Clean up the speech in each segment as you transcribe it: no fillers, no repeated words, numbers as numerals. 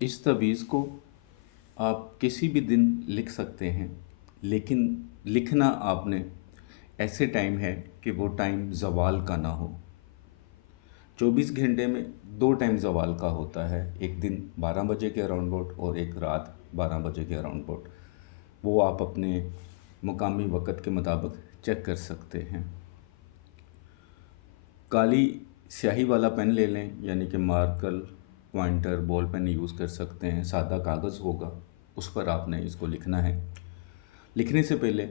इस तवीज़ को आप किसी भी दिन लिख सकते हैं, लेकिन लिखना आपने ऐसे टाइम है कि वो टाइम ज़वाल का ना हो। 24 घंटे में दो टाइम ज़वाल का होता है, एक दिन 12 बजे के अराउंड अबाउट और एक रात 12 बजे के अराउंड अबाउट। वो आप अपने मुकामी वक़्त के मुताबिक चेक कर सकते हैं। काली स्याही वाला पेन ले लें, यानी कि marker, pointer, ball pen use कर सकते हैं। सादा कागज़ होगा, उस पर आपने इसको लिखना है। लिखने से पहले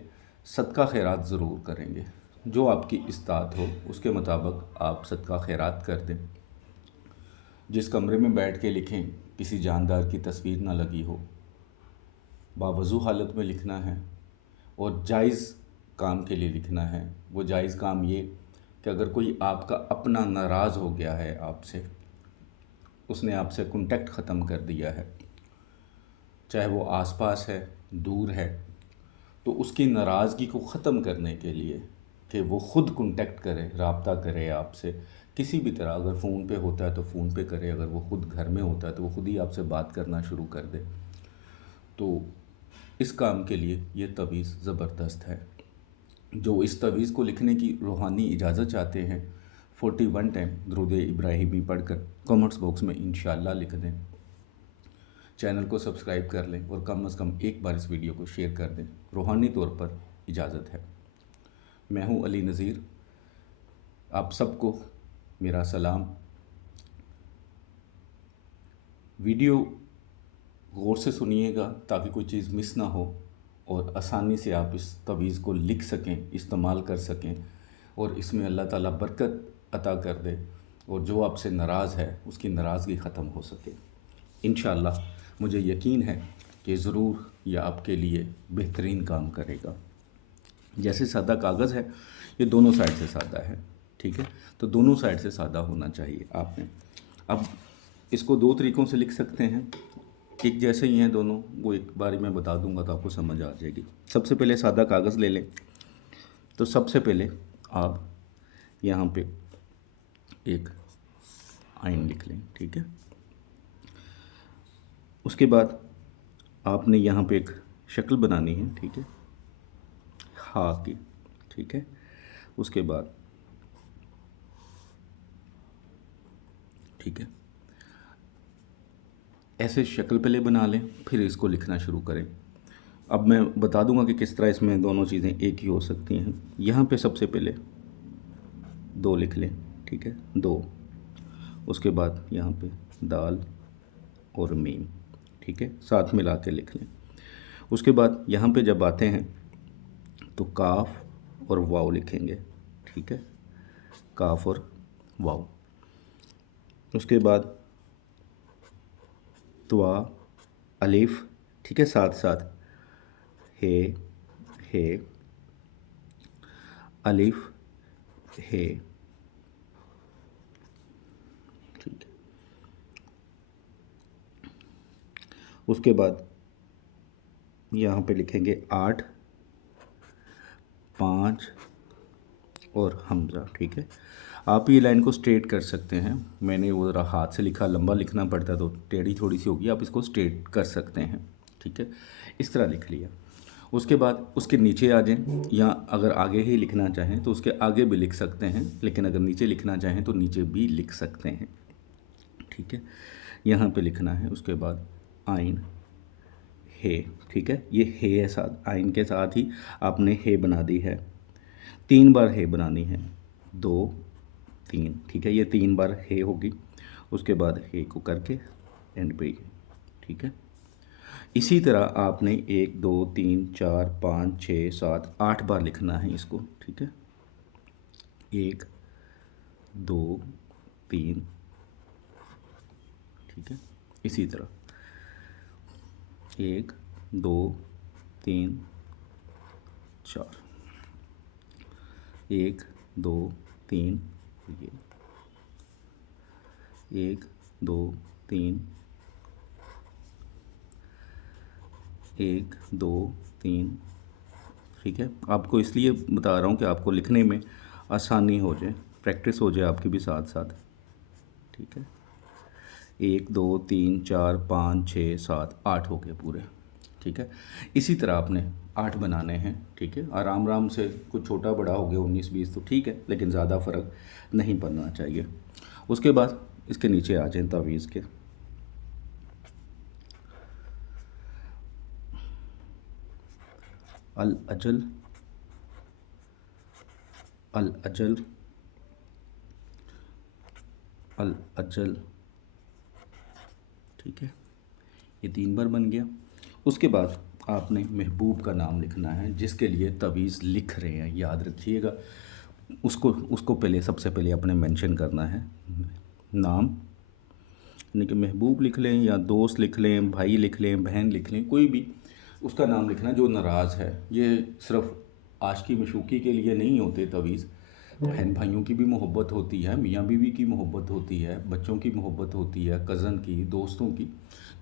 सदका खैरात ज़रूर करेंगे। जो आपकी इस्तात हो उसके मुताबिक आप सदका खैरात कर दें। जिस कमरे में बैठ के लिखें, किसी जानदार की तस्वीर ना लगी हो, बावज़ू हालत में लिखना है और जायज़ काम के लिए लिखना है। वो जायज़ काम ये कि अगर कोई आपका अपना नाराज़ हो गया है आपसे, उसने आपसे कांटेक्ट ख़त्म कर दिया है, चाहे वो आसपास है, दूर है, तो उसकी नाराज़गी को ख़त्म करने के लिए कि वो ख़ुद कांटेक्ट करे, राब्ता करे आपसे किसी भी तरह। अगर फ़ोन पे होता है तो फ़ोन पे करे, अगर वो ख़ुद घर में होता है तो वो ख़ुद ही आपसे बात करना शुरू कर दे। तो इस काम के लिए ये तवीज़ ज़बरदस्त है। जो इस तवीज़ को लिखने की रूहानी इजाज़त चाहते हैं, 41 टाइम दुरूद इब्राहिमी पढ़कर कमेंट्स बॉक्स में इंशाअल्लाह लिख दें। चैनल को सब्सक्राइब कर लें और कम से कम एक बार इस वीडियो को शेयर कर दें। रूहानी तौर पर इजाज़त है। मैं हूँ अली नज़ीर, आप सबको मेरा सलाम। वीडियो गौर से सुनिएगा ताकि कोई चीज़ मिस ना हो और आसानी से आप इस तवीज़ को लिख सकें, इस्तेमाल कर सकें और इसमें अल्लाह ताला बरकत अता कर दे और जो आपसे नाराज़ है उसकी नाराज़गी ख़त्म हो सके। इंशाअल्लाह मुझे यकीन है कि ज़रूर यह आपके लिए बेहतरीन काम करेगा। जैसे सादा कागज़ है, ये दोनों साइड से सादा है, ठीक है। तो दोनों साइड से सादा होना चाहिए आपने। अब इसको दो तरीक़ों से लिख सकते हैं, एक जैसे ही हैं दोनों, वो एक बारी मैं बता दूंगा तो आपको समझ आ जाएगी। सबसे पहले सादा कागज़ ले लें। तो सबसे पहले आप यहाँ पे एक आइन लिख लें, ठीक है। उसके बाद आपने यहाँ पे एक शक्ल बनानी है, ठीक है, हा की, ठीक है। उसके बाद ठीक है, ऐसे शक्ल पहले बना लें, फिर इसको लिखना शुरू करें। अब मैं बता दूंगा कि किस तरह इसमें दोनों चीज़ें एक ही हो सकती हैं। यहाँ पे सबसे पहले दो लिख लें, ठीक है, दो। उसके बाद यहाँ पे दाल और मीम, ठीक है, साथ मिला के लिख लें। उसके बाद यहाँ पे जब आते हैं तो काफ और वाव लिखेंगे, ठीक है, काफ और वाव। उसके बाद त्वा, अलिफ, ठीक है, साथ साथ हे, अलिफ, हे, ठीक है। उसके बाद यहाँ पे लिखेंगे 8, 5 और हमज़ा, ठीक है। आप ये लाइन को स्ट्रेट कर सकते हैं। मैंने वो ज़रा हाथ से लिखा, लंबा लिखना पड़ता है तो टेढ़ी थोड़ी सी होगी, आप इसको स्ट्रेट कर सकते हैं, ठीक है। इस तरह लिख लिया। उसके बाद उसके नीचे आ जाएं, या अगर आगे ही लिखना चाहें तो उसके आगे भी लिख सकते हैं, लेकिन अगर नीचे लिखना चाहें तो नीचे भी लिख सकते हैं, ठीक है। यहाँ पे लिखना है। उसके बाद आइन, हे, ठीक है, ये हे है, साथ आइन के साथ ही आपने हे बना दी है। 3 बार हे बनानी है, 2, 3, ठीक है, ये 3 बार हे होगी। उसके बाद हे को करके एंड पे, ठीक है। इसी तरह आपने 1, 2, 3, 4, 5, 6, 7, 8 बार लिखना है इसको, ठीक है। 1, 2, 3, ठीक है। इसी तरह 1, 2, 3, 4, 1, 2, 3, ये 1, 2, 3, 1, 2, 3, ठीक है। आपको इसलिए बता रहा हूँ कि आपको लिखने में आसानी हो जाए, प्रैक्टिस हो जाए आपकी भी साथ साथ, ठीक है। 1 2 3 4 5 6 7 8 हो गए पूरे, ठीक है। इसी तरह आपने 8 बनाने हैं, ठीक है। आराम आराम से, कुछ छोटा बड़ा हो गया 19 20 तो ठीक है, लेकिन ज़्यादा फ़र्क नहीं पड़ना चाहिए। उसके बाद इसके नीचे आ जाएं तावीज़ के। अल अजल, अल अजल, अल अजल, ठीक है। ये 3 बार बन गया। उसके बाद आपने महबूब का नाम लिखना है, जिसके लिए तवीज़ लिख रहे हैं, याद रखिएगा। उसको पहले, सबसे पहले आपने मेंशन करना है नाम, यानी कि महबूब लिख लें या दोस्त लिख लें, भाई लिख लें, बहन लिख लें, कोई भी उसका नाम लिखना जो नाराज़ है। ये सिर्फ आशिकी मशूकी के लिए नहीं होते तवीज़, बहन भाइयों की भी मोहब्बत होती है, मियाँ बीवी की मोहब्बत होती है, बच्चों की मोहब्बत होती है, कज़न की, दोस्तों की,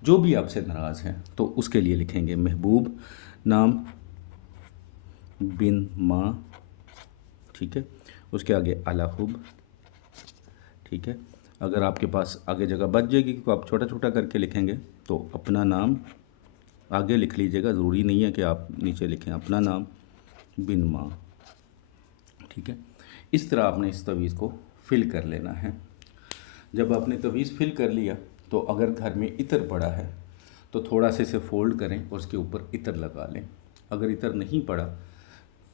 जो भी आपसे नाराज़ हैं तो उसके लिए लिखेंगे महबूब नाम बिन माँ, ठीक है। उसके आगे अलाहुब, ठीक है। अगर आपके पास आगे जगह बच जाएगी तो आप छोटा छोटा करके लिखेंगे, तो अपना नाम आगे लिख लीजिएगा, ज़रूरी नहीं है कि आप नीचे लिखें, अपना नाम बिन माँ, ठीक है। इस तरह आपने इस तवीज़ को फिल कर लेना है। जब आपने तवीज़ फिल कर लिया तो अगर घर में इत्र पड़ा है तो थोड़ा से इसे फ़ोल्ड करें और उसके ऊपर इत्र लगा लें। अगर इत्र नहीं पड़ा,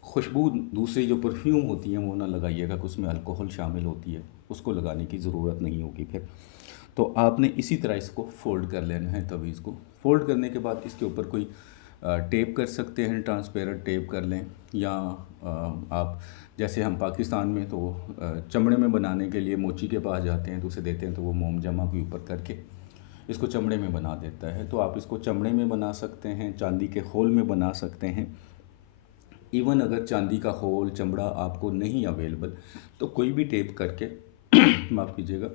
खुशबू दूसरी जो परफ्यूम होती हैं वो ना लगाइएगा कि उसमें अल्कोहल शामिल होती है, उसको लगाने की ज़रूरत नहीं होगी फिर। तो आपने इसी तरह इसको फ़ोल्ड कर लेना है तवीज़ को। फ़ोल्ड करने के बाद इसके ऊपर कोई टेप कर सकते हैं, ट्रांसपेरेंट टेप कर लें, या आप जैसे हम पाकिस्तान में तो चमड़े में बनाने के लिए मोची के पास जाते हैं तो उसे देते हैं, तो वो मोम जमा के ऊपर करके इसको चमड़े में बना देता है। तो आप इसको चमड़े में बना सकते हैं, चांदी के खोल में बना सकते हैं। इवन अगर चांदी का खोल, चमड़ा आपको नहीं अवेलेबल तो कोई भी टेप करके माफ़ कीजिएगा,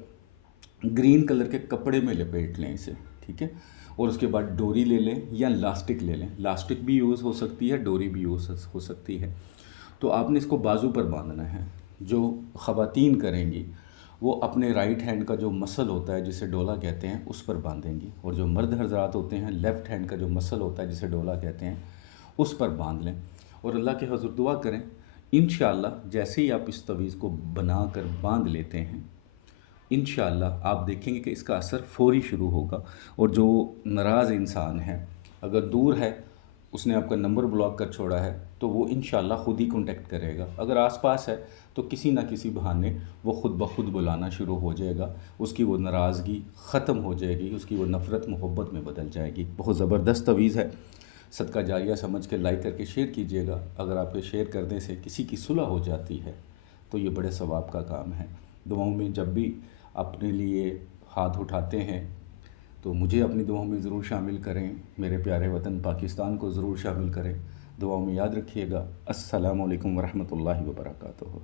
ग्रीन कलर के कपड़े में लपेट लें इसे, ठीक है। और उसके बाद डोरी ले लें या लास्टिक ले लें, लास्टिक भी यूज़ हो सकती है, डोरी भी यूज़ हो सकती है। तो आपने इसको बाजू पर बांधना है। जो ख़वातीन करेंगी वो अपने राइट हैंड का जो मसल होता है जिसे डोला कहते हैं उस पर बांधेंगी, और जो मर्द हज़रात होते हैं लेफ़्ट हैंड का जो मसल होता है जिसे डोला कहते हैं उस पर बांध लें, और अल्लाह के हज़ूर दुआ करें। इंशाअल्लाह जैसे ही आप इस तवीज़ को बना कर बांध लेते हैं, इंशाअल्लाह आप देखेंगे कि इसका असर फ़ौरी शुरू होगा। और जो नाराज़ इंसान है, अगर दूर है, उसने आपका नंबर ब्लॉक कर छोड़ा है, तो वो इंशाअल्लाह ख़ुद ही कांटेक्ट करेगा। अगर आसपास है तो किसी ना किसी बहाने वो ख़ुद ब खुद बुलाना शुरू हो जाएगा, उसकी वो नाराज़गी ख़त्म हो जाएगी, उसकी वो नफ़रत मोहब्बत में बदल जाएगी। बहुत ज़बरदस्त तवीज़ है, सदका जारिया समझ के लाइक करके शेयर कीजिएगा। अगर आपके शेयर करने से किसी की सुलह हो जाती है तो ये बड़े सवाब का काम है। दुआओं में जब भी अपने लिए हाथ उठाते हैं तो मुझे अपनी दुआओं में ज़रूर शामिल करें, मेरे प्यारे वतन पाकिस्तान को ज़रूर शामिल करें। दुआओं में याद रखिएगा। अस्सलामु अलैकुम वरहमतुल्लाहि वबरकातुहू।